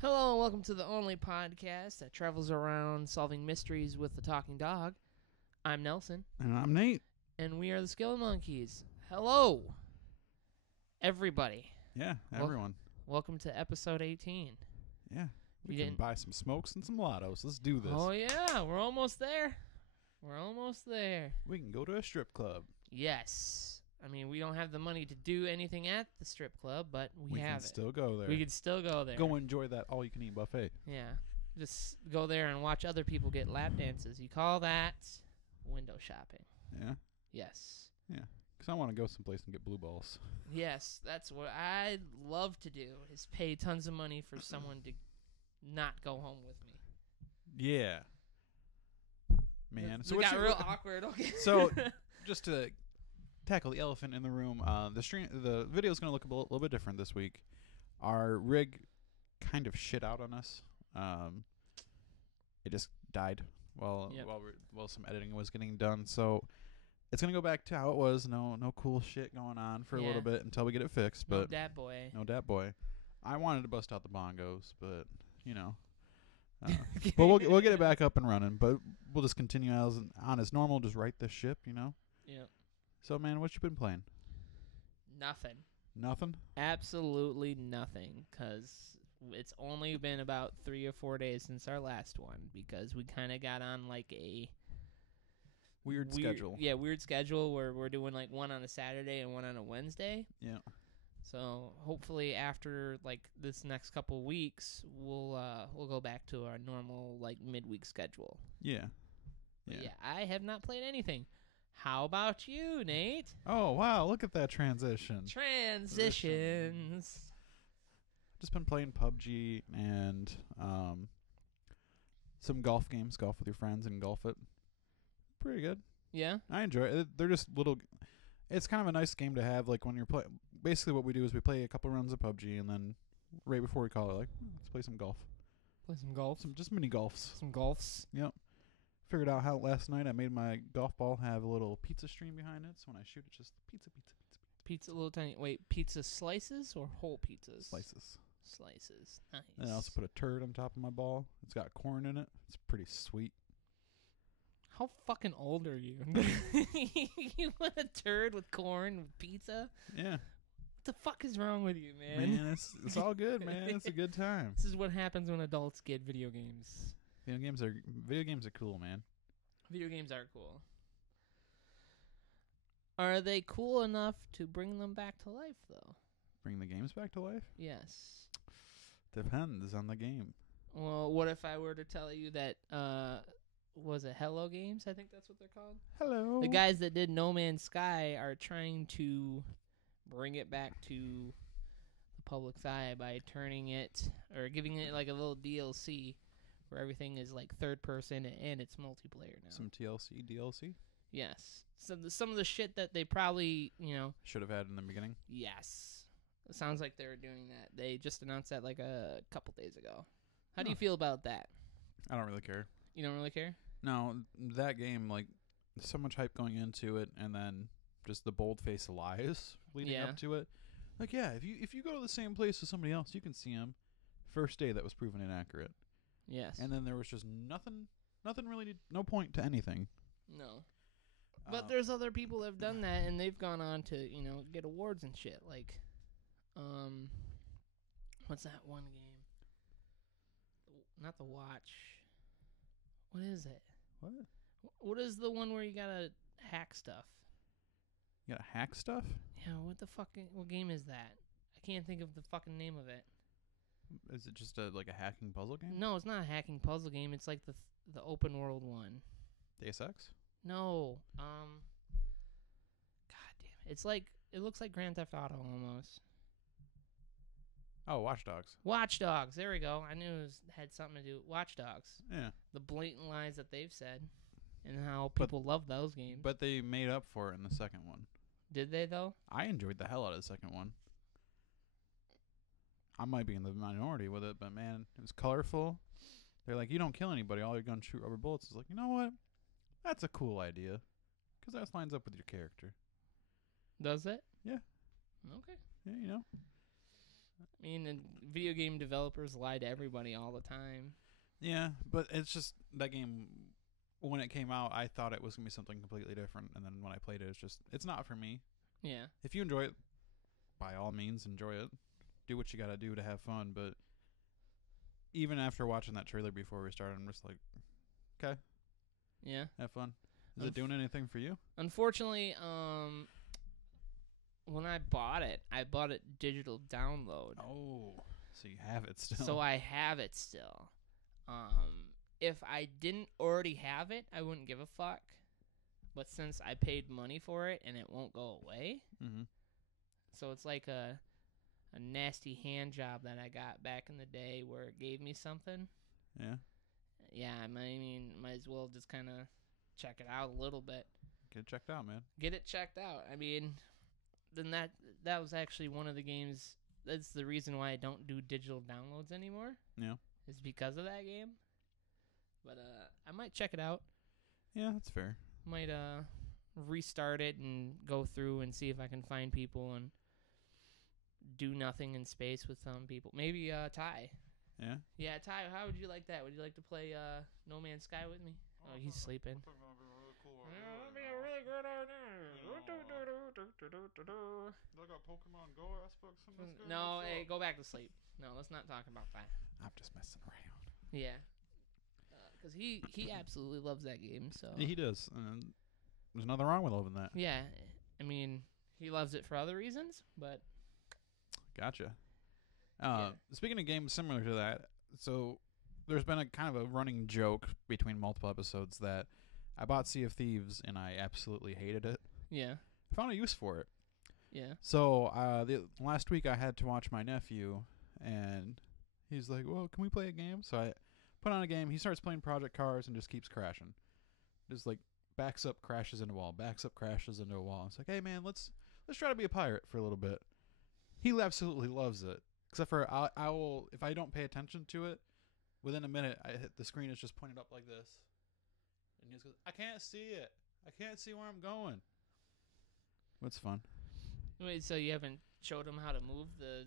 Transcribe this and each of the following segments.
Hello and welcome to the only podcast that travels around solving mysteries with the talking dog. I'm Nelson. And I'm Nate. And we are the Skill Monkeys. Hello, everybody. Yeah, everyone. Welcome to episode 18. Yeah. We can buy some smokes and some lottos. Let's do this. Oh, yeah. We're almost there. We're almost there. We can go to a strip club. Yes. I mean, we don't have the money to do anything at the strip club, but we have it. We can still go there. We can still go there. Go enjoy that all-you-can-eat buffet. Yeah. Just go there and watch other people get lap dances. You call that window shopping. Yeah? Yes. Yeah. Because I want to go someplace and get blue balls. Yes, that's what I love to do, is pay tons of money for someone to not go home with me. Yeah. Man. So it got real awkward. Okay. So, just to tackle the elephant in the room, the video is going to look a little bit different this week. Our rig kind of shit out on us. It just died while some editing was getting done. So it's going to go back to how it was. No cool shit going on for a little bit until we get it fixed. No But dat boy. No dat boy. I wanted to bust out the bongos, but you know. But we'll get it back up and running. But we'll just continue as normal. Just right this ship, you know. Yep. So, man, what you been playing? Nothing. Nothing? Absolutely nothing, because it's only been about 3 or 4 days since our last one, because we kind of got on like a weird schedule. Yeah, weird schedule where we're doing like one on a Saturday and one on a Wednesday. Yeah. So hopefully after like this next couple weeks, we'll go back to our normal like midweek schedule. Yeah. But yeah, I have not played anything. How about you, Nate? Oh, wow. Look at that transition. Transitions. Just been playing PUBG and some golf games. Golf with your friends and golf it. Pretty good. Yeah? I enjoy it. They're just little... It's kind of a nice game to have. Like when you're playing... Basically what we do is we play a couple rounds of PUBG and then right before we call it, like, let's play some golf. Play some golf? Just mini golfs. Some golfs? Yep. Figured out how last night I made my golf ball have a little pizza stream behind it, so when I shoot it, just pizza. Pizza, little tiny... Wait, pizza slices or whole pizzas? Slices. Nice. And I also put a turd on top of my ball. It's got corn in it. It's pretty sweet. How fucking old are you? You want a turd with corn with pizza? Yeah. What the fuck is wrong with you, man? Man, it's all good, man. It's a good time. This is what happens when adults get video games. Video games are cool, man. Video games are cool. Are they cool enough to bring them back to life, though? Bring the games back to life? Yes. Depends on the game. Well, what if I were to tell you that, was it Hello Games? I think that's what they're called. Hello. The guys that did No Man's Sky are trying to bring it back to the public's eye by turning it, or giving it like a little DLC where everything is like third person and it's multiplayer now. Some TLC, DLC? Yes. So some of the shit that they probably, should have had in the beginning. Yes. It sounds like they're doing that. They just announced that like a couple days ago. How do you feel about that? I don't really care. You don't really care? No, that game, like, so much hype going into it, and then just the bold-faced lies leading up to it. Like, yeah, if you go to the same place as somebody else, you can see them. First day, that was proven inaccurate. Yes. And then there was just nothing really, no point to anything. No. But there's other people that have done that, and they've gone on to, get awards and shit. Like, what's that one game? Not The Watch. What is it? What? What is the one where you gotta hack stuff? You gotta hack stuff? Yeah, what game is that? I can't think of the fucking name of it. Is it just a hacking puzzle game? No, it's not a hacking puzzle game. It's like the open world one. Deus Ex? No. God damn it. It looks like Grand Theft Auto almost. Oh, Watch Dogs. Watch Dogs. There we go. I knew it had something to do with Watch Dogs. Yeah. The blatant lies that they've said and how people love those games. But they made up for it in the second one. Did they, though? I enjoyed the hell out of the second one. I might be in the minority with it, but man, it was colorful. They're like, you don't kill anybody. All you're going to shoot rubber bullets. It's like, you know what? That's a cool idea. Because that lines up with your character. Does it? Yeah. Okay. Yeah, you know. I mean, and video game developers lie to everybody all the time. Yeah, but it's just that game. When it came out, I thought it was gonna be something completely different, and then when I played it, it's not for me. Yeah. If you enjoy it, by all means, enjoy it. Do what you gotta do to have fun. But even after watching that trailer before we started, I'm just like, okay, yeah, have fun. Is it doing anything for you? Unfortunately, when I bought it digital download. Oh, so you have it still. So I have it still. If I didn't already have it, I wouldn't give a fuck. But since I paid money for it and it won't go away, so it's like a nasty hand job that I got back in the day where it gave me something. Yeah. Yeah, I mean, might as well just kind of check it out a little bit. Get it checked out, man. Get it checked out. I mean, then that was actually one of the games. That's the reason why I don't do digital downloads anymore. Yeah. Is because of that game. But I might check it out. Yeah, that's fair. Might restart it and go through and see if I can find people and do nothing in space with some people. Maybe Ty. Yeah? Yeah, Ty, how would you like that? Would you like to play No Man's Sky with me? Oh, he's sleeping. That'd be a really good idea. Look at Pokemon Go aspects in this game. No, hey, go back to sleep. No, let's not talk about that. I'm just messing around. Yeah. Because he absolutely loves that game. So Yeah, he does. And there's nothing wrong with loving that. yeah, I mean, he loves it for other reasons, but... Gotcha. Yeah. Speaking of games similar to that, so there's been a kind of a running joke between multiple episodes that I bought Sea of Thieves and I absolutely hated it. Yeah. I found a use for it. Yeah. So the last week I had to watch my nephew, and he's like, well, can we play a game? So I put on a game. He starts playing Project Cars and just keeps crashing. Just like backs up, crashes into a wall, backs up, crashes into a wall. It's like, hey, man, let's try to be a pirate for a little bit. He absolutely loves it. Except for I will, if I don't pay attention to it, within a minute, the screen is just pointed up like this. And he just goes, I can't see it. I can't see where I'm going. What's fun? Wait, so you haven't showed him how to move the...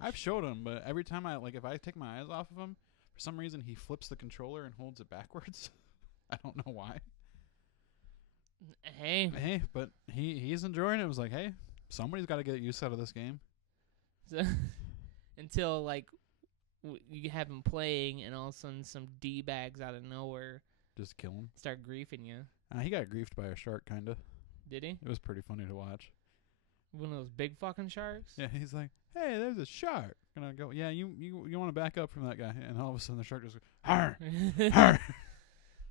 I've showed him, but every time if I take my eyes off of him, for some reason he flips the controller and holds it backwards. I don't know why. Hey, but he's enjoying it. It was like, hey, somebody's got to get use out of this game. So, until like you have him playing, and all of a sudden some d-bags out of nowhere just kill him, start griefing you. He got griefed by a shark, kind of. Did he? It was pretty funny to watch. One of those big fucking sharks. Yeah, he's like, hey, there's a shark. And I go, yeah, you want to back up from that guy. And all of a sudden the shark just goes, arr, arr.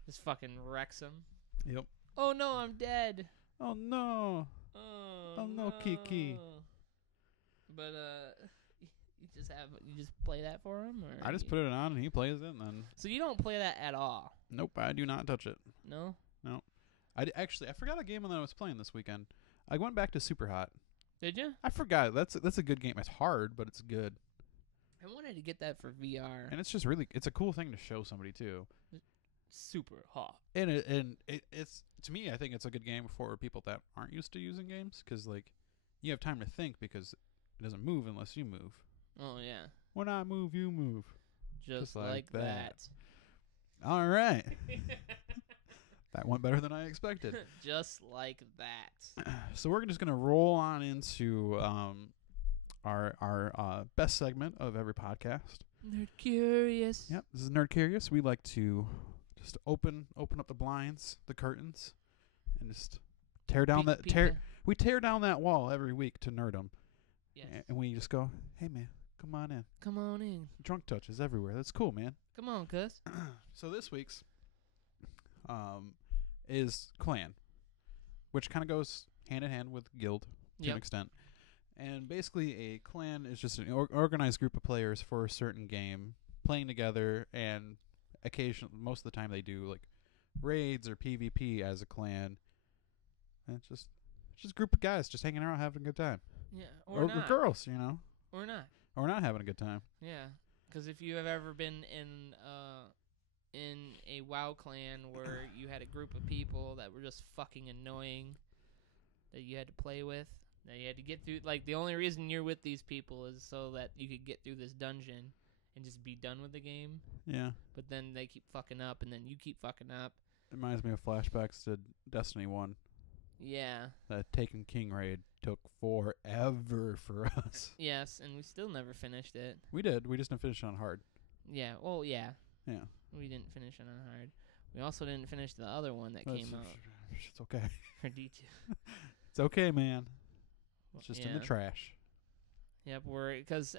Just fucking wrecks him. Yep. Oh no, I'm dead. Oh no. Oh no, Kiki. But you just play that for him, or I just put it on and he plays it, and then. So you don't play that at all? Nope, I do not touch it. No. I forgot a game that I was playing this weekend. I went back to Super Hot. Did you? I forgot. That's a good game. It's hard, but it's good. I wanted to get that for VR. And it's just it's a cool thing to show somebody too. Super hot. And it's to me, I think it's a good game for people that aren't used to using games, because like you have time to think, because it doesn't move unless you move. Oh yeah. When I move, you move. Just like that. All right. That went better than I expected. Just like that. So we're just gonna roll on into our best segment of every podcast. Nerd Curious. Yep, this is Nerd Curious. We like to just open up the blinds, the curtains, and just tear down We tear down that wall every week to nerdum. Yes. And we just go, hey man, come on in. Come on in. Drunk touch is everywhere. That's cool, man. Come on, cuz. So this week's is clan, which kind of goes hand in hand with guild to an extent. And basically a clan is just an organized group of players for a certain game playing together, and occasionally, most of the time, they do like raids or PvP as a clan. And it's just a group of guys just hanging out having a good time. Yeah, or girls, or not, or not having a good time. Yeah, because if you have ever been in a WoW clan where you had a group of people that were just fucking annoying that you had to play with, That you had to get through. Like, the only reason you're with these people is so that you could get through this dungeon and just be done with the game. Yeah. But then they keep fucking up, and then you keep fucking up. It reminds me of flashbacks to Destiny 1. Yeah. That Taken King raid took forever for us. Yes, and we still never finished it. We did. We just didn't finish it on hard. Yeah. Well, yeah. Yeah. We didn't finish it on hard. We also didn't finish the other one that came out It's okay. for D2. It's okay, man. It's just in the trash. Yep, because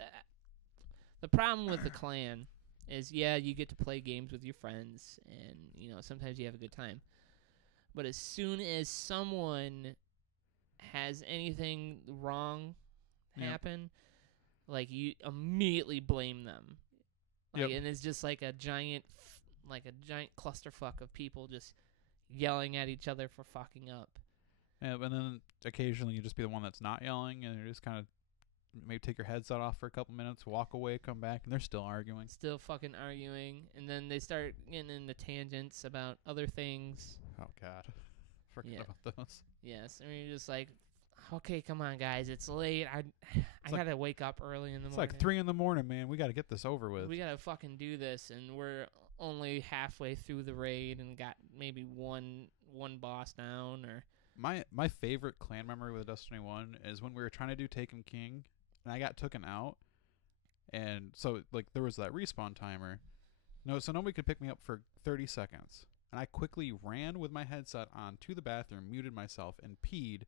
the problem with the clan is, yeah, you get to play games with your friends, and, you know, sometimes you have a good time. But as soon as someone has anything wrong happen, like, you immediately blame them. Like, and it's just like a giant clusterfuck of people just yelling at each other for fucking up. Yeah, and then occasionally you just be the one that's not yelling, and you just kind of maybe take your headset off for a couple minutes, walk away, come back, and they're still arguing. Still fucking arguing, and then they start getting into tangents about other things. Oh, God. Forget about those. Yes, and you're just like, okay, come on, guys, it's late. I gotta wake up early in the morning. It's like 3 a.m, man. We gotta get this over with. We gotta fucking do this, and we're only halfway through the raid and got maybe one boss down. Or my favorite clan memory with Destiny 1 is when we were trying to do Taken King, and I got taken out, and so like there was that respawn timer. No, so nobody could pick me up for 30 seconds, and I quickly ran with my headset on to the bathroom, muted myself, and peed.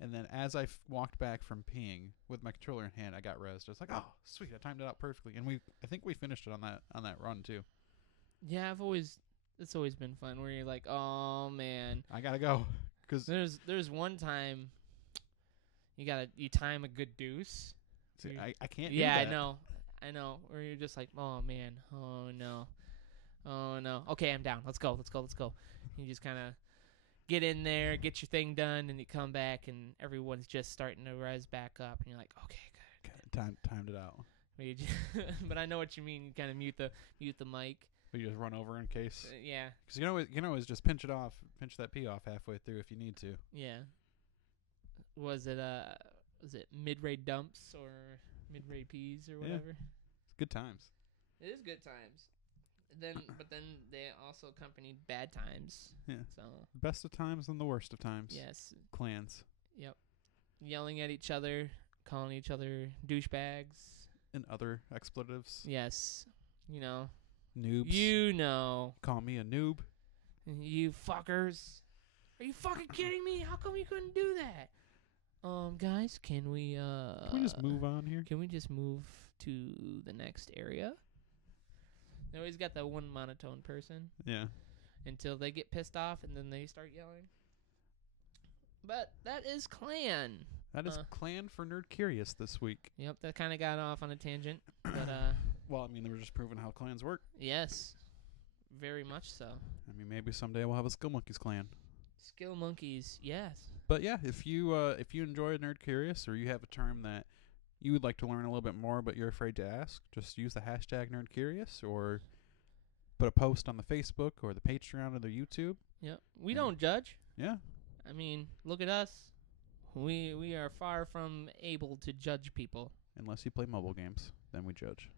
And then as I walked back from peeing with my controller in hand, I got rezzed. I was like, "Oh, sweet! I timed it out perfectly." And I think we finished it on that run too. Yeah, it's always been fun where you're like, "Oh man, I gotta go." Cause there's one time you time a good deuce. See, I can't. Yeah, do that. I know. Where you're just like, "Oh man, oh no, okay, I'm down. Let's go." You just kind of get in there, get your thing done, and you come back, and everyone's just starting to rise back up, and you're like, okay, good. Timed it out. But I know what you mean. You kind of mute the mic. But you just run over in case. Yeah. Because you can always just pinch that pee off halfway through if you need to. Yeah. Was it mid-raid dumps or mid-raid peas or whatever? It's good times. It is good times. But then they also accompanied bad times. Yeah. So best of times and the worst of times. Yes. Clans. Yep. Yelling at each other, calling each other douchebags. And other expletives. Yes. You know. Noobs. You know. Call me a noob. You fuckers. Are you fucking kidding me? How come you couldn't do that? Guys, can we just move on here? Can we just move to the next area? They always got that one monotone person. Yeah. Until they get pissed off and then they start yelling. But that is clan. That is clan for Nerd Curious this week. Yep, that kind of got off on a tangent. But well, I mean, they were just proving how clans work. Yes. Very much so. I mean, maybe someday we'll have a Skill Monkeys clan. Skill Monkeys, yes. But yeah, if you enjoy Nerd Curious, or you have a term that you would like to learn a little bit more but you're afraid to ask, just use the hashtag Nerd Curious, or put a post on the Facebook or the Patreon or the YouTube. Yep. We don't judge. Yeah. I mean, look at us. We are far from able to judge people. Unless you play mobile games, then we judge.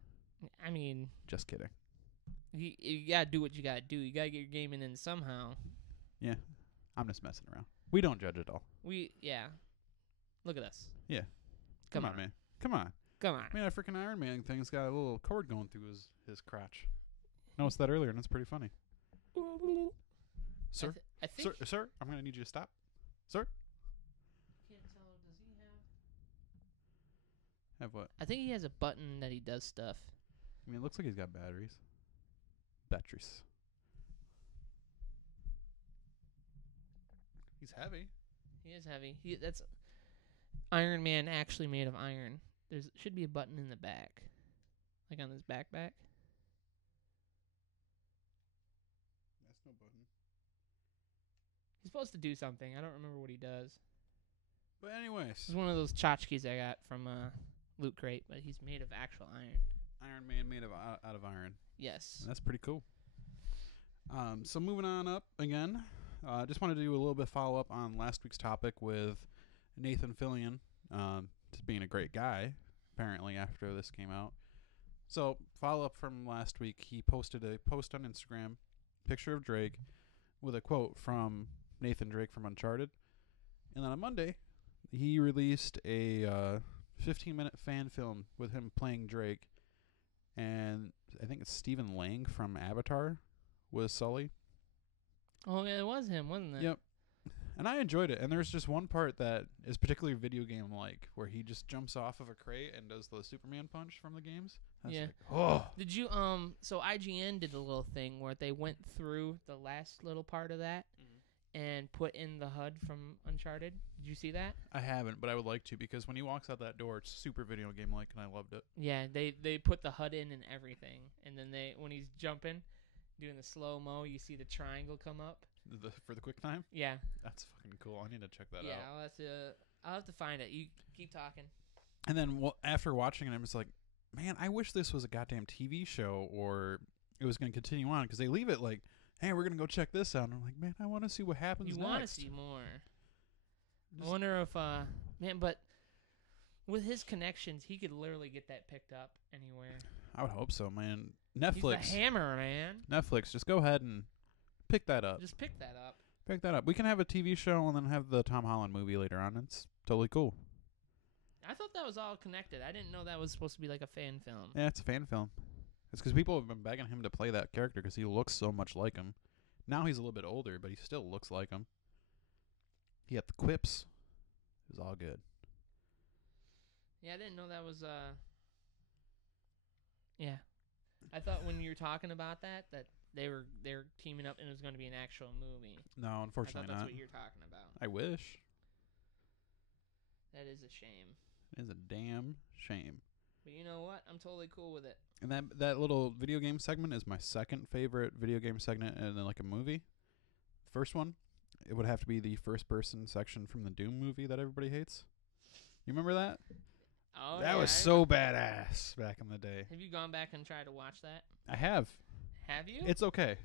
I mean, just kidding. You gotta do what you gotta do. You gotta get your gaming in somehow. Yeah. I'm just messing around. We don't judge at all. Look at us. Yeah. Come on, man. Come on. I mean, that freaking Iron Man thing's got a little cord going through his crotch. Noticed that earlier, and it's pretty funny. Sir? I think Sir, I'm going to need you to stop. Sir? Can't tell. Does he have what? I think he has a button that he does stuff. I mean, it looks like he's got batteries. Batteries. He's heavy. He is heavy. That's Iron Man actually made of iron. There should be a button in the back. Like on his backpack. That's no button. He's supposed to do something. I don't remember what he does. But anyways. This is one of those tchotchkes I got from Loot Crate, but he's made of actual iron. Iron Man made out of iron. Yes. And that's pretty cool. So moving on up again. Just wanted to do a little bit of follow-up on last week's topic with Nathan Fillion to being a great guy, apparently, after this came out. So, follow-up from last week, he posted a post on Instagram, picture of Drake, with a quote from Nathan Drake from Uncharted. And then on Monday, he released a 15-minute fan film with him playing Drake. And I think it's Stephen Lang from Avatar was Sully. Oh, yeah, it was him, wasn't it? Yep. And I enjoyed it. And there's just one part that is particularly video game-like, where he just jumps off of a crate and does the Superman punch from the games. That's yeah. Like, oh. Did you, so IGN did a little thing where they went through the last little part of that and put in the HUD from Uncharted. Did you see that? I haven't, but I would like to, because when he walks out that door, it's super video game-like, and I loved it. Yeah, they put the HUD in and everything. And then when he's jumping, doing the slow-mo, you see the triangle come up. For the quick time? Yeah. That's fucking cool. I need to check that out. Yeah, I'll have to find it. You keep talking. And then after watching it, I'm just like, man, I wish this was a goddamn TV show, or it was going to continue on, because they leave it like, hey, we're going to go check this out. And I'm like, man, I want to see what happens next. You want to see more. I wonder if, man, but with his connections, he could literally get that picked up anywhere. I would hope so, man. Netflix. He's the hammer, man. Netflix, just go ahead and pick that up. Just pick that up. Pick that up. We can have a TV show and then have the Tom Holland movie later on. It's totally cool. I thought that was all connected. I didn't know that was supposed to be like a fan film. Yeah, it's a fan film. It's because people have been begging him to play that character because he looks so much like him. Now he's a little bit older, but he still looks like him. He had the quips. It was all good. Yeah, I didn't know that was, yeah. I thought when you were talking about that they're teaming up and it was going to be an actual movie. No, unfortunately that's not. what you're talking about. I wish. That is a shame. It is a damn shame. But you know what? I'm totally cool with it. And that little video game segment is my second favorite video game segment in like a movie. First one, it would have to be the first person section from the Doom movie that everybody hates. You remember that? Oh, that yeah, was so badass back in the day. Have you gone back and tried to watch that? I have. Have you? It's okay.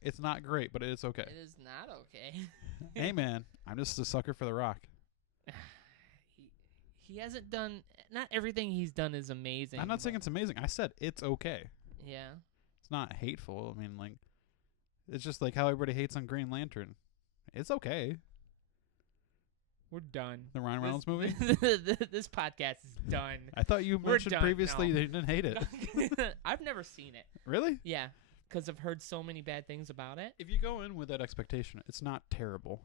It's not great, but it's okay. It is not okay. Hey, man, I'm just a sucker for The Rock. He hasn't done... Not everything he's done is amazing. I'm not saying it's amazing. I said it's okay. Yeah. It's not hateful. I mean, like, it's just like how everybody hates on Green Lantern. It's okay. We're done. The Ryan Reynolds movie? This podcast is done. I thought you mentioned previously that you didn't hate it. I've never seen it. Really? Yeah, because I've heard so many bad things about it. If you go in with that expectation, it's not terrible.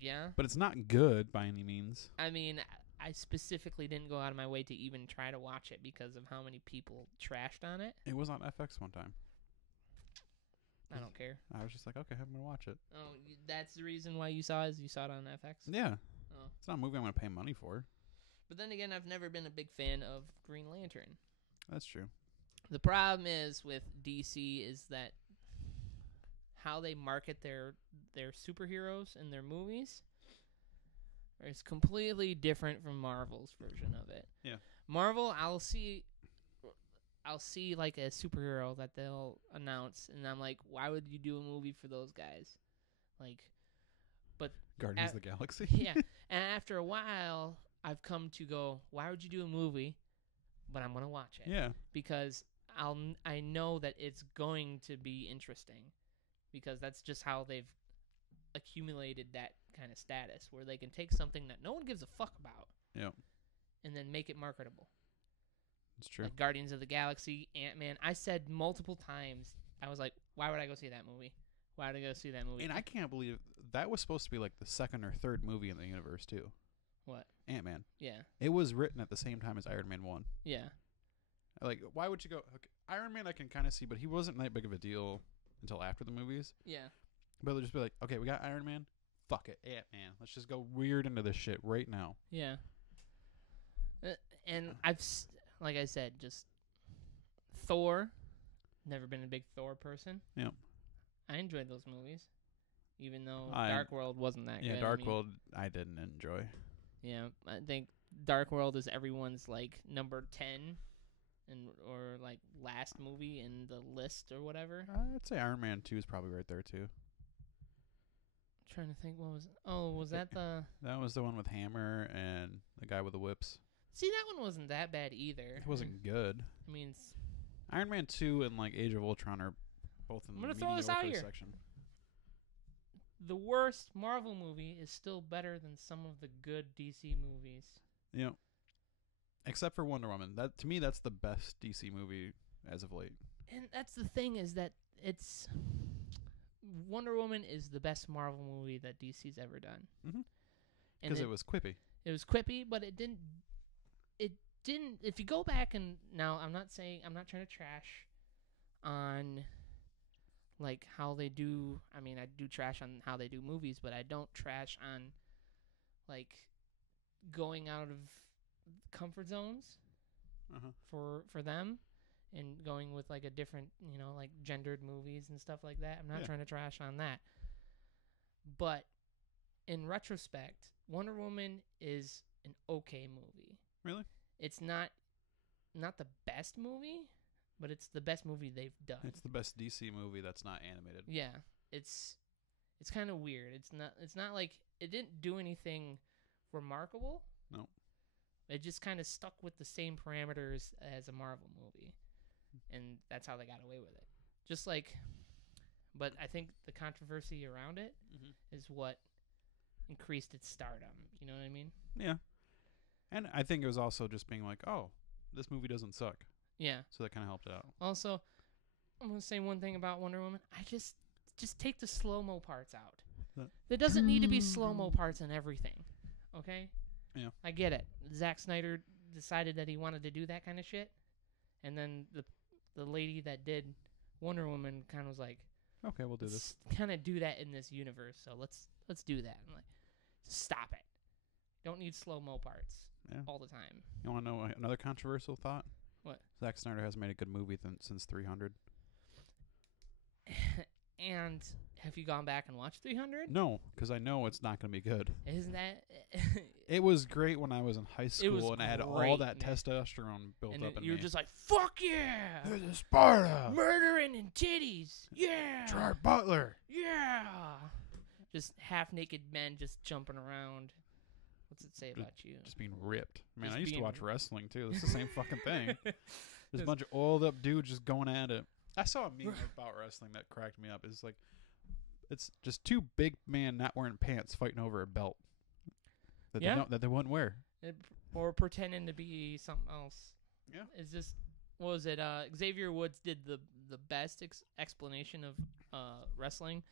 Yeah. But it's not good by any means. I mean, I specifically didn't go out of my way to even try to watch it because of how many people trashed on it. It was on FX one time. I don't care. I was just like, okay, I'm going to watch it. Oh, that's the reason why you saw it? Is you saw it on FX? Yeah. Oh. It's not a movie I'm going to pay money for. But then again, I've never been a big fan of Green Lantern. That's true. The problem is with DC is that how they market their superheroes in their movies is completely different from Marvel's version of it. Yeah. Marvel, I'll see like a superhero that they'll announce, and I'm like, why would you do a movie for those guys? Like, but Guardians of the Galaxy. Yeah. And after a while, I've come to go, why would you do a movie? But I'm gonna watch it. Yeah. Because I know that it's going to be interesting, because that's just how they've accumulated that kind of status where they can take something that no one gives a fuck about. Yeah. And then make it marketable. It's true. Like Guardians of the Galaxy, Ant-Man. I said multiple times, I was like, why would I go see that movie? Why would I go see that movie? And I can't believe that was supposed to be like the second or third movie in the universe too. What? Ant-Man. Yeah. It was written at the same time as Iron Man 1. Yeah. Like, why would you go... Okay, Iron Man I can kind of see, but he wasn't that big of a deal until after the movies. Yeah. But they'll just be like, okay, we got Iron Man. Fuck it, Ant-Man. Let's just go weird into this shit right now. Yeah. And like I said, just Thor. Never been a big Thor person. Yeah. I enjoyed those movies, even though I Dark World wasn't that good. Yeah, Dark World I didn't enjoy. Yeah, I think Dark World is everyone's like number 10 or like last movie in the list or whatever. I'd say Iron Man 2 is probably right there too. Trying to think, what was? Oh, was that the? That was the one with Hammer and the guy with the whips. See, that one wasn't that bad either. It wasn't good. I mean, Iron Man 2 and like Age of Ultron are both in the throw this out mediocre here. section. The worst Marvel movie is still better than some of the good DC movies. You know, except for Wonder Woman. That to me, that's the best DC movie as of late. And that's the thing, is that it's Wonder Woman is the best Marvel movie that DC's ever done. Because it was quippy. It was quippy, but it didn't. If you go back and now, I'm not trying to trash on like how they do. I mean, I do trash on how they do movies, but I don't trash on like going out of comfort zones for them and going with like a different, like gendered movies and stuff like that. I'm not trying to trash on that. But in retrospect, Wonder Woman is an okay movie. Really? It's not the best movie, but it's the best movie they've done. It's the best DC movie that's not animated. Yeah, it's kind of weird. It's not like it didn't do anything remarkable. No. It just kind of stuck with the same parameters as a Marvel movie, and that's how they got away with it. Just like, but I think the controversy around it is what increased its stardom. You know what I mean? Yeah. And I think it was also just being like, oh, this movie doesn't suck. Yeah. So that kind of helped it out. Also, I'm going to say one thing about Wonder Woman. I just take the slow-mo parts out. There doesn't need to be slow-mo parts in everything. Okay? Yeah. I get it. Zack Snyder decided that he wanted to do that kind of shit. And then the lady that did Wonder Woman kind of was like, okay, we'll do this. Kind of do that in this universe. So let's do that. I'm like, stop it. Don't need slow-mo parts all the time. You want to know another controversial thought? What? Zack Snyder hasn't made a good movie since 300. And have you gone back and watched 300? No, because I know it's not going to be good. Isn't that... It was great when I was in high school and I had all that testosterone built up in me. You were just like, fuck yeah! There's a Sparta! Murdering and titties! Yeah! Troy Butler! Yeah! Just half-naked men just jumping around. What's it say about you? Just being ripped. Man, Just I used to watch wrestling, too. It's the same fucking thing. There's a Just- bunch of oiled-up dudes just going at it. I saw a meme about wrestling that cracked me up. It's like, it's just two big men not wearing pants fighting over a belt that they wouldn't wear. Or pretending to be something else. Yeah. It's just, what was it? Xavier Woods did the best explanation of wrestling.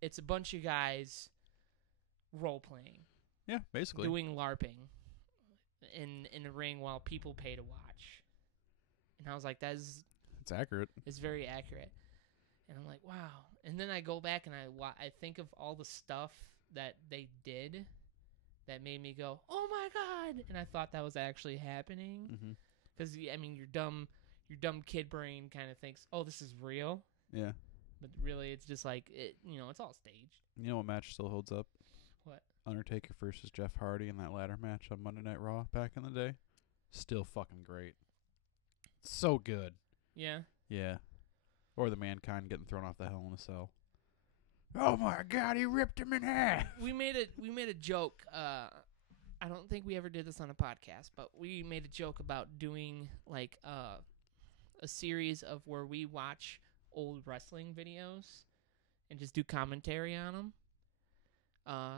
It's a bunch of guys role-playing. Yeah, basically. Doing LARPing in a ring while people pay to watch. And I was like, it's accurate. It's very accurate. And I'm like, wow. And then I go back and I think of all the stuff that they did that made me go, oh my God. And I thought that was actually happening. Because, I mean, your dumb kid brain kind of thinks, oh, this is real. Yeah. But really, it's just like, it's all staged. You know what match still holds up? What? Undertaker versus Jeff Hardy in that ladder match on Monday Night Raw back in the day. Still fucking great. So good. Yeah? Yeah. Or the Mankind getting thrown off the Hell in a Cell. Oh my God, he ripped him in half. We made a joke. I don't think we ever did this on a podcast, but we made a joke about doing like a series of where we watch old wrestling videos and just do commentary on them.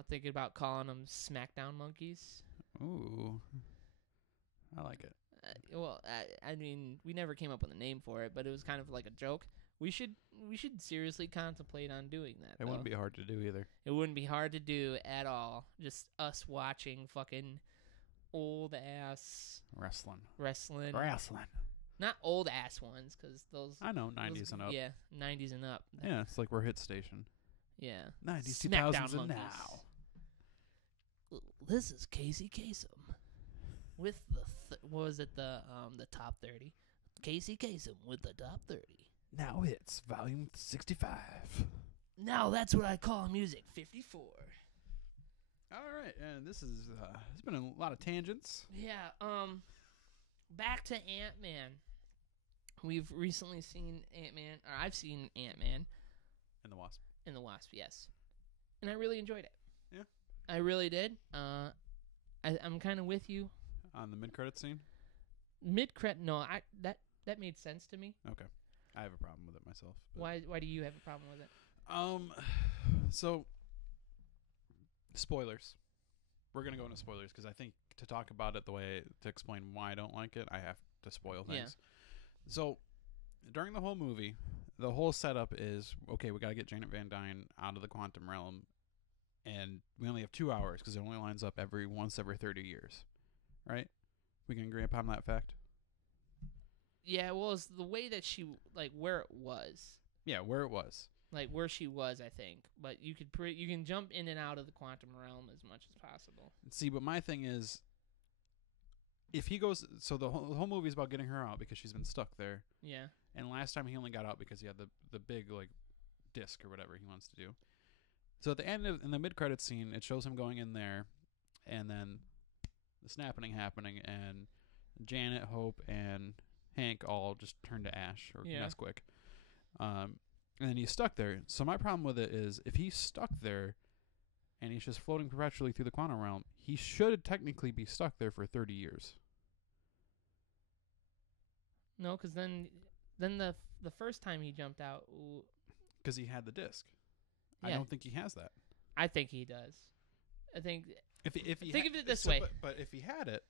Thinking about calling them SmackDown Monkeys. Ooh. I like it. I mean, we never came up with a name for it, but it was kind of like a joke. We should seriously contemplate on doing that. It wouldn't be hard to do either. It wouldn't be hard to do at all. Just us watching fucking old ass Wrestling. Not old ass ones, because those. I know, 90s and up. Yeah, 90s and up. Yeah, it's like we're hit station. Yeah. 90s, SmackDown 2000s, and Monkeys. now. This is Casey Kasem with what was it, the top 30? Casey Kasem with the top 30. Now it's volume 65. Now that's what I call music 54. All right, and this is it's been a lot of tangents. Yeah. Back to Ant-Man. We've recently seen Ant-Man, or I've seen Ant-Man And the Wasp. and the Wasp. Yes. and I really enjoyed it. Yeah. I really did. I'm kind of with you. On the mid-credit scene? Mid-credit, no, that made sense to me. Okay. I have a problem with it myself. Why do you have a problem with it? So, spoilers. We're going to go into spoilers because I think to talk about it to explain why I don't like it, I have to spoil things. Yeah. So, during the whole movie, the whole setup is, okay, we got to get Janet Van Dyne out of the quantum realm, and we only have 2 hours because it only lines up once every 30 years. Right? We can agree upon that fact? Yeah, well, it's the way that she, where it was. Yeah, where it was. Where she was, I think. But you can jump in and out of the quantum realm as much as possible. See, but my thing is, if he goes, so the whole movie is about getting her out because she's been stuck there. Yeah. And last time he only got out because he had the big disc or whatever he wants to do. So at the end in the mid-credits scene, it shows him going in there, and then the snapping happening, and Janet, Hope, and Hank all just turn to ash or Nesquik. And then he's stuck there. So my problem with it is, if he's stuck there and he's just floating perpetually through the quantum realm, he should technically be stuck there for 30 years. No, because then the first time he jumped out, because he had the disc. Yeah. I don't think he has that. I think he does. I think if he think of it this way. But if he had it,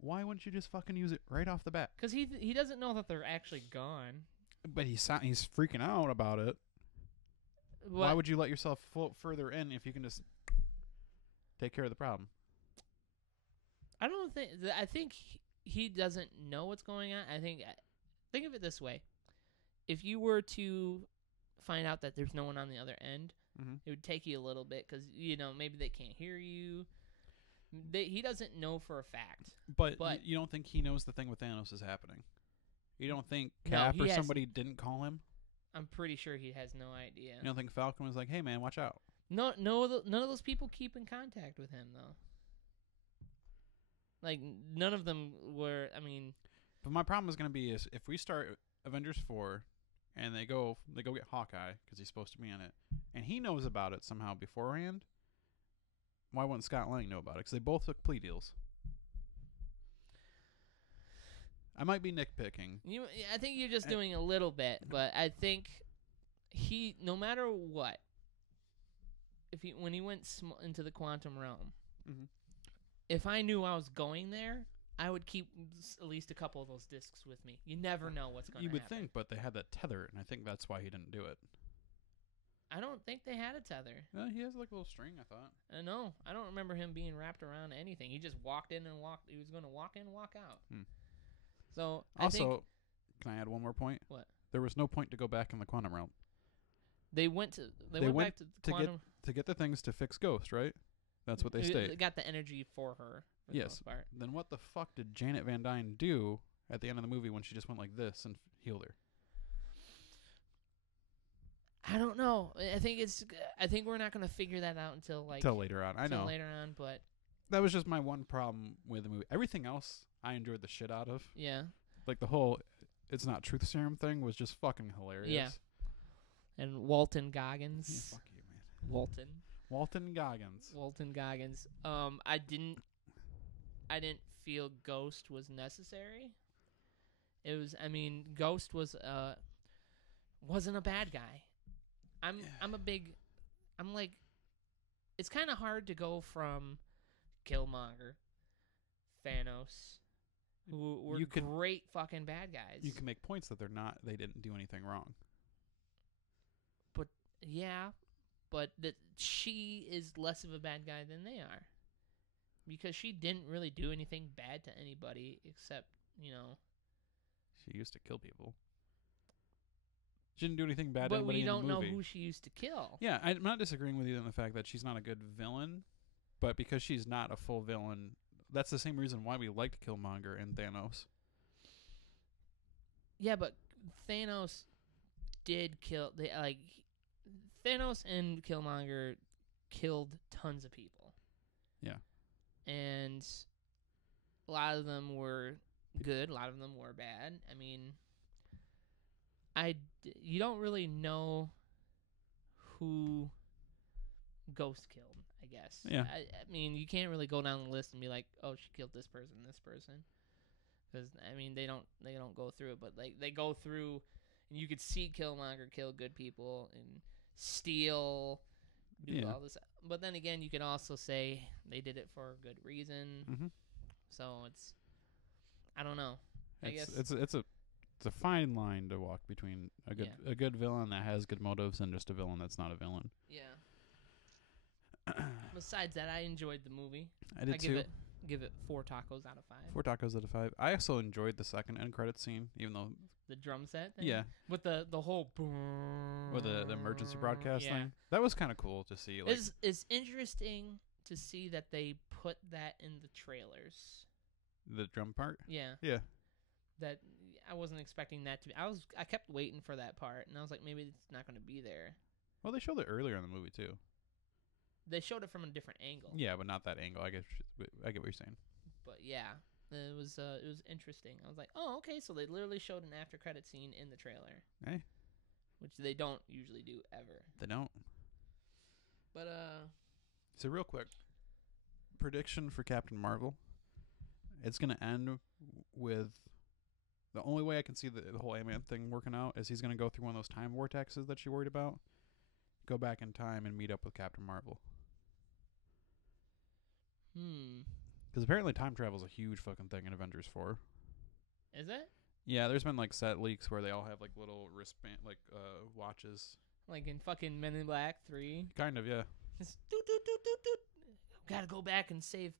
why wouldn't you just fucking use it right off the bat? Because he doesn't know that they're actually gone. But he's freaking out about it. Why would you let yourself float further in if you can just take care of the problem? I don't think. I think he doesn't know what's going on. Think of it this way: if you were to find out that there's no one on the other end, it would take you a little bit because maybe they can't hear you. He doesn't know for a fact. But you don't think he knows the thing with Thanos is happening? You don't think Cap or somebody didn't call him? I'm pretty sure he has no idea. You don't think Falcon was like, "Hey man, watch out"? No, none of those people keep in contact with him though. None of them were. I mean, but my problem is going to be is if we start Avengers 4 and they go get Hawkeye because he's supposed to be in it, and he knows about it somehow beforehand. Why wouldn't Scott Lang know about it? Because they both took plea deals. I might be nitpicking. I think you're just doing a little bit, but I think no matter what, when he went into the quantum realm, if I knew I was going there, I would keep at least a couple of those discs with me. You never know what's going to happen. You would think, but they had that tether, and I think that's why he didn't do it. I don't think they had a tether. He has a little string, I thought. No, I don't remember him being wrapped around anything. He just walked in and he was going to walk in, walk out. So also, can I add one more point? What? There was no point to go back in the quantum realm. They went back to the quantum to get the things to fix Ghost, right? That's what they state. They got the energy for her. For the most part. Then what the fuck did Janet Van Dyne do at the end of the movie when she just went like this and healed her? I don't know. I think we're not going to figure that out until later on. I know. Later on, but that was just my one problem with the movie. Everything else I enjoyed the shit out of. Yeah. The whole "it's not truth serum" thing was just fucking hilarious. Yeah. And Walton Goggins. Yeah, fuck you, man. Walton Goggins. I didn't feel Ghost was necessary. Ghost wasn't a bad guy. It's kind of hard to go from Killmonger, Thanos, who were great fucking bad guys. You can make points that they didn't do anything wrong. But that she is less of a bad guy than they are. Because she didn't really do anything bad to anybody except, She used to kill people. She didn't do anything bad to anybody in the movie. But we don't know who she used to kill. Yeah, I'm not disagreeing with you on the fact that she's not a good villain, but because she's not a full villain, that's the same reason why we liked Killmonger and Thanos. Yeah, but Thanos did kill... Thanos and Killmonger killed tons of people. Yeah. And a lot of them were good, a lot of them were bad. You don't really know who ghost killed, I guess. Yeah. I mean, you can't really go down the list and be like, oh, she killed this person, because I mean they don't go through it, but like they go through, and you could see Killmonger kill good people and steal, do all this. But then again, you could also say they did it for a good reason. Mm-hmm. So it's, I don't know. I guess it's a fine line to walk between a good villain that has good motives and just a villain that's not a villain. Yeah. Besides that, I enjoyed the movie. I did too. Give it 4 tacos out of 5. 4 tacos out of 5. I also enjoyed the second end credit scene, even though the drum set thing? Yeah. With the whole or the emergency broadcast thing. That was kind of cool to see. Like, it's interesting to see that they put that in the trailers. The drum part? Yeah. Yeah. That I wasn't expecting that to be. I kept waiting for that part, and I was like, maybe it's not going to be there. Well, they showed it earlier in the movie too. They showed it from a different angle. Yeah, but not that angle. I get what you're saying. But yeah, it was interesting. I was like, oh, okay, so they literally showed an after credit scene in the trailer. Hey. Which they don't usually do ever. They don't. But so real quick, prediction for Captain Marvel. It's gonna end with the only way I can see the whole Ant-Man thing working out is he's gonna go through one of those time vortexes that you're worried about. Go back in time and meet up with Captain Marvel. Because apparently time travel is a huge fucking thing in Avengers 4. Is it? Yeah, there's been like set leaks where they all have like little wristband, like watches. Like in fucking Men in Black 3. Kind of, yeah. Just doot, doot, doot, doot, doot. Gotta go back and save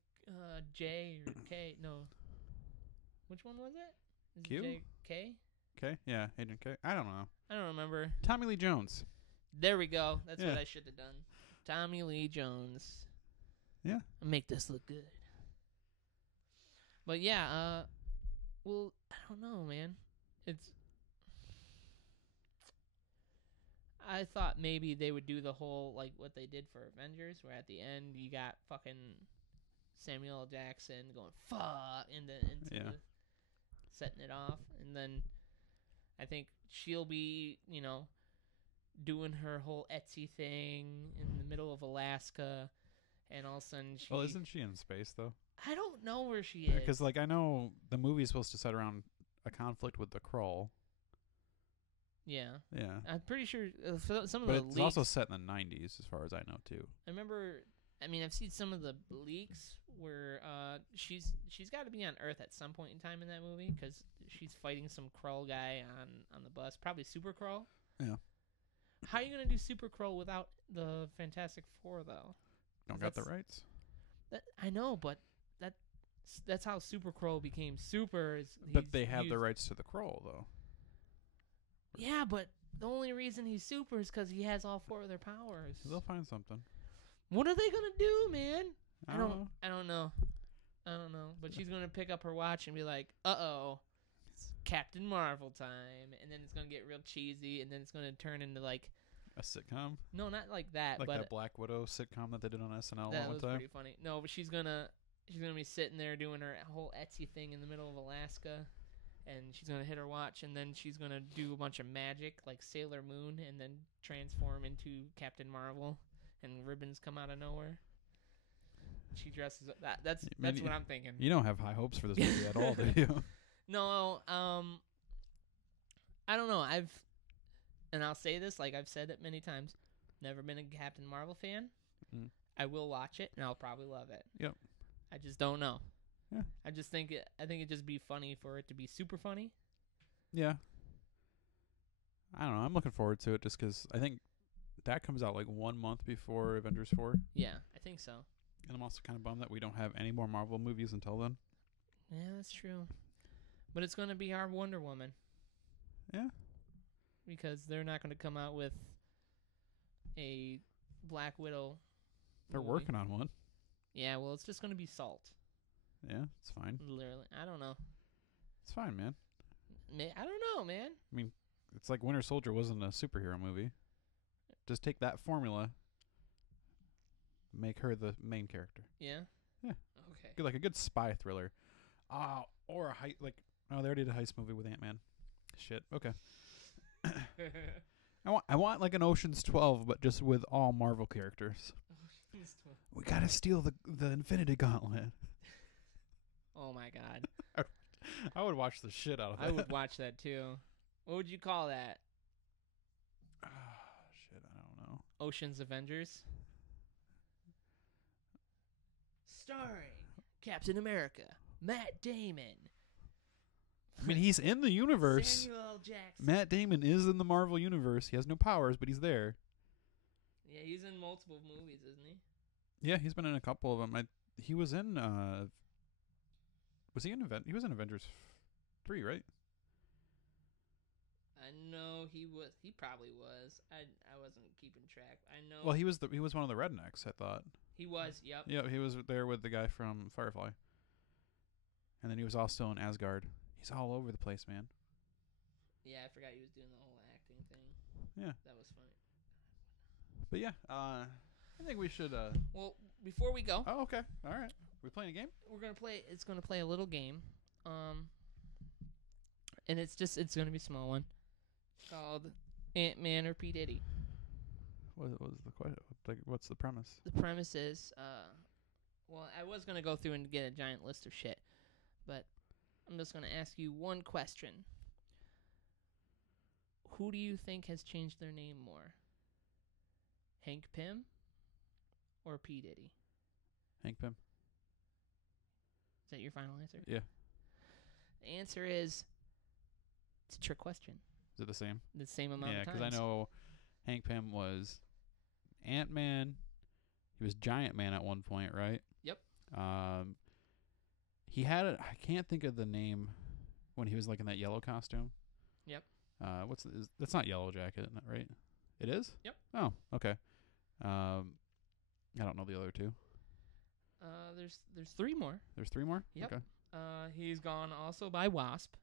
J or K. No. Which one was it? Is Q? it J? K? K? Yeah, Agent K. I don't know. I don't remember. Tommy Lee Jones. There we go. That's what I should have done. Tommy Lee Jones. Yeah. Make this look good. But yeah, well, I don't know, man. I thought maybe they would do the whole, like, what they did for Avengers, where at the end you got fucking Samuel L. Jackson going, fuck, into setting it off. And then I think she'll be, doing her whole Etsy thing in the middle of Alaska, and all of a sudden she... Well, isn't she in space, though? I don't know where she is. Because, like, I know the movie's supposed to set around a conflict with the Skrull. Yeah. Yeah. I'm pretty sure some of but the it's leaks... also set in the 90s, as far as I know, too. I remember... I've seen some of the leaks where she's got to be on Earth at some point in time in that movie, because she's fighting some Skrull guy on the bus. Probably Super Skrull. Yeah. How are you going to do Super Skrull without the Fantastic Four, though? Don't got the rights. I know, but that's how Super Skrull became super. But they have the rights to the Skrull, though. Yeah, but the only reason he's super is because he has all 4 of their powers. They'll find something. What are they gonna do, man? I don't know. But she's gonna pick up her watch and be like, "Uh-oh, it's Captain Marvel time," and then it's gonna get real cheesy, and then it's gonna turn into like a sitcom. No, not like that. Like but that Black Widow sitcom that they did on SNL all the time. That was pretty funny. No, but she's gonna be sitting there doing her whole Etsy thing in the middle of Alaska, and she's gonna hit her watch, and then she's gonna do a bunch of magic like Sailor Moon, and then transform into Captain Marvel. And ribbons come out of nowhere. She dresses up. That's what I'm thinking. You don't have high hopes for this movie at all, do you? No. I don't know. I'll say this like I've said it many times. Never been a Captain Marvel fan. Mm. I will watch it and I'll probably love it. Yep. I just don't know. Yeah. I think it'd just be funny for it to be super funny. Yeah. I don't know. I'm looking forward to it just because I think that comes out like 1 month before Avengers 4. Yeah, I think so. And I'm also kind of bummed that we don't have any more Marvel movies until then. Yeah, that's true. But it's going to be our Wonder Woman. Yeah. Because they're not going to come out with a Black Widow They're working on one. Yeah, well, it's just going to be Salt. Yeah, it's fine. Literally. I don't know. It's fine, man. I don't know, man. I mean, it's like Winter Soldier wasn't a superhero movie. Just take that formula, make her the main character. Yeah? Yeah. Okay. Like a good spy thriller. Or a they already did a heist movie with Ant-Man. Shit. Okay. I want like an Ocean's 12, but just with all Marvel characters. We gotta steal the Infinity Gauntlet. Oh my god. I would watch the shit out of that. I would watch that too. What would you call that? Shit, I don't know. Ocean's Avengers? Starring Captain America, Matt Damon. I mean, he's in the universe. Samuel L. Jackson. Matt Damon is in the Marvel universe. He has no powers, but he's there. Yeah, he's in multiple movies, isn't he? Yeah, he's been in a couple of them. He was in. Was he in He was in Avengers 3, right? I know he was. He probably was. I wasn't keeping track. I know. Well, he was one of the rednecks, I thought. He was. Yep. Yeah, he was there with the guy from Firefly. And then he was also in Asgard. He's all over the place, man. Yeah, I forgot he was doing the whole acting thing. Yeah. That was funny. But yeah, I think we should. Well, before we go. Oh, okay. All right. We playing a game? We're gonna play. It's gonna play a little game. And it's gonna be a small one. Called Ant-Man or P. Diddy. What was the question? What's the premise? The premise is, well, I was gonna go through and get a giant list of shit, but I'm just gonna ask you one question. Who do you think has changed their name more? Hank Pym or P. Diddy? Hank Pym. Is that your final answer? Yeah. The answer is, it's a trick question. Is it the same? The same amount of Yeah, times. because I know Hank Pym was Ant-Man. He was Giant Man at one point, right? Yep. He had it. I can't think of the name when he was like in that yellow costume. Yep. That's not Yellow Jacket, right? It is? Yep. Oh, okay. I don't know the other two. There's three more. There's three more? Yep. Okay. He's gone also by Wasp,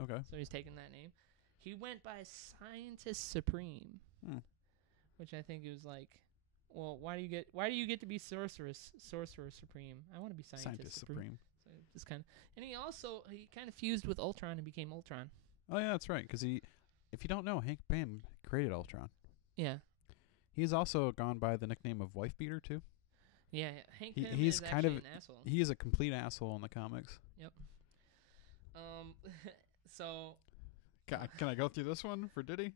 Okay. so he's taken that name. He went by Scientist Supreme, which I think is like, well, why do you get to be Sorcerer Supreme? I want to be Scientist Supreme. So just kind of, and he kind of fused with Ultron and became Ultron. Oh yeah, that's right. Because if you don't know, Hank Pym created Ultron. Yeah. He's also gone by the nickname of Wife Beater too. Yeah, Hank Pym he's is kind of an asshole. He is a complete asshole in the comics. Yep. So. Can I go through this one for Diddy?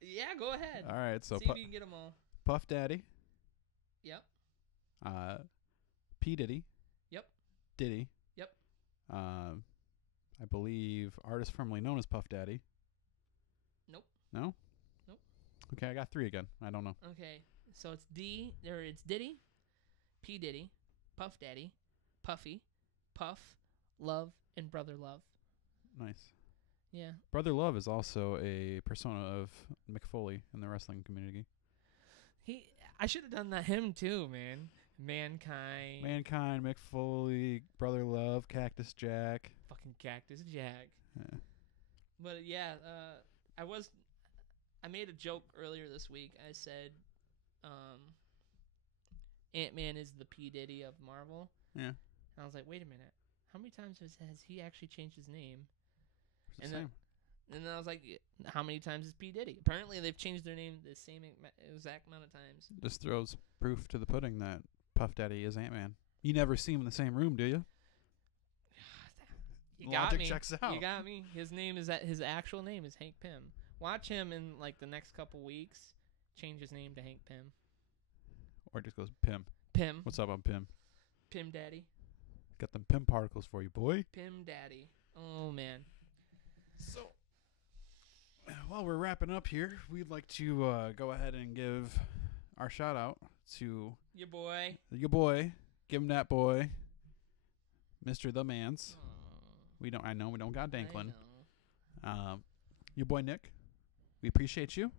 Yeah, go ahead. All right, so see if you can get them all. Puff Daddy. Yep. P Diddy. Yep. Diddy. Yep. I believe artist formerly known as Puff Daddy. Nope. No? Nope. Okay, I got three again. I don't know. Okay, so it's Diddy, P Diddy, Puff Daddy, Puffy, Puff, Love, and Brother Love. Nice. Yeah. Brother Love is also a persona of Mick Foley in the wrestling community. I should have done him too, man. Mankind, Mick Foley, Brother Love, Cactus Jack. fucking Cactus Jack. Yeah. But yeah, I made a joke earlier this week. I said, Ant-Man is the P Diddy of Marvel. Yeah. And I was like, wait a minute, how many times has he actually changed his name? It's the same. And then I was like, how many times is P. Diddy? Apparently, they've changed their name the same exact amount of times. This throws proof to the pudding that Puff Daddy is Ant-Man. You never see him in the same room, do you? You got Logic me. checks out. You got me. His actual name is Hank Pym. Watch him in like the next couple weeks change his name to Hank Pym. Or it just goes Pym. Pym. What's up, I'm Pym. Pym Daddy. Got them Pym particles for you, boy. Pym Daddy. Oh, man. So, while we're wrapping up here, we'd like to go ahead and give our shout out to Your boy. Your boy. Give him that boy. Mr. The Mans. I know we don't got Danklin. Your boy Nick. We appreciate you.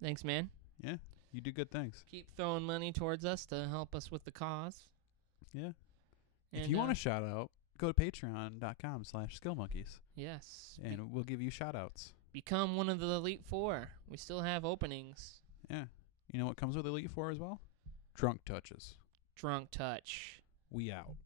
Thanks, man. Yeah, you do good things. Keep throwing money towards us to help us with the cause. Yeah. And if you want a shout out, go to patreon.com/skillmonkeys. Yes. And we'll give you shout outs. Become one of the Elite Four. We still have openings. Yeah. You know what comes with Elite Four as well? Drunk touches. Drunk touch. We out.